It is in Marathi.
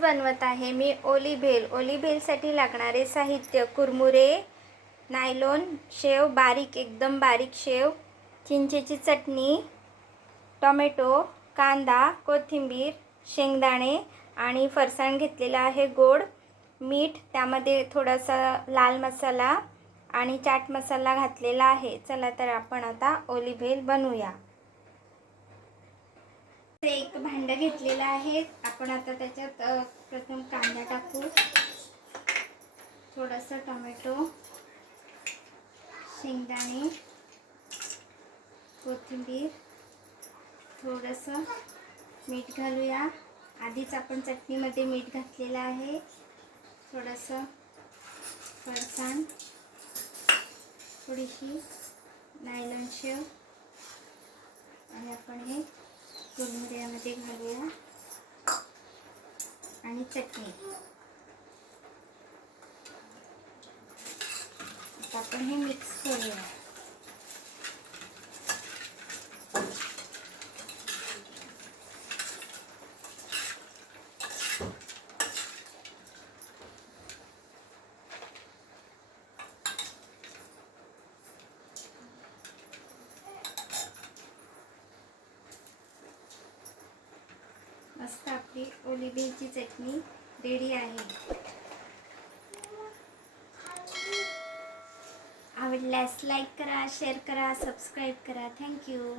बनवत आहे मी ओली भेल. ओली भेलसाठी लागणारे साहित्य: कुरमुरे, नायलॉन शेव, बारीक एकदम बारीक शेव, चिंचेची चटणी, टोमॅटो, कांदा, कोथिंबीर, शेंगदाणे आणि फरसाण घेतलेला आहे गोड, मीठ, त्यामध्ये थोडासा लाल मसाला आणि चाट मसाला घातलेला आहे. चला तर आपण आता ओली भेल बनवूया. एक भांडं घेतलेलं आहे. आपण आता त्याच्यात प्रथम कांदा टाकू, थोडासा टोमॅटो, शेंगदाणे, कोथिंबीर, थोडंसं मीठ घालूया. आधीच आपण चटणीमध्ये मीठ घातलेलं आहे. थोडंसं फरसाण, थोडीशी नायलॉन शेव आणि आपण हे कुरमुरे यामध्ये घालूया आणि चटणी. आता आपण हे मिक्स करूया. मस्त आपली ओली भेलची चटणी रेडी आहे. आवडल्यास लाईक करा, शेअर करा, सबस्क्राईब करा. थँक्यू.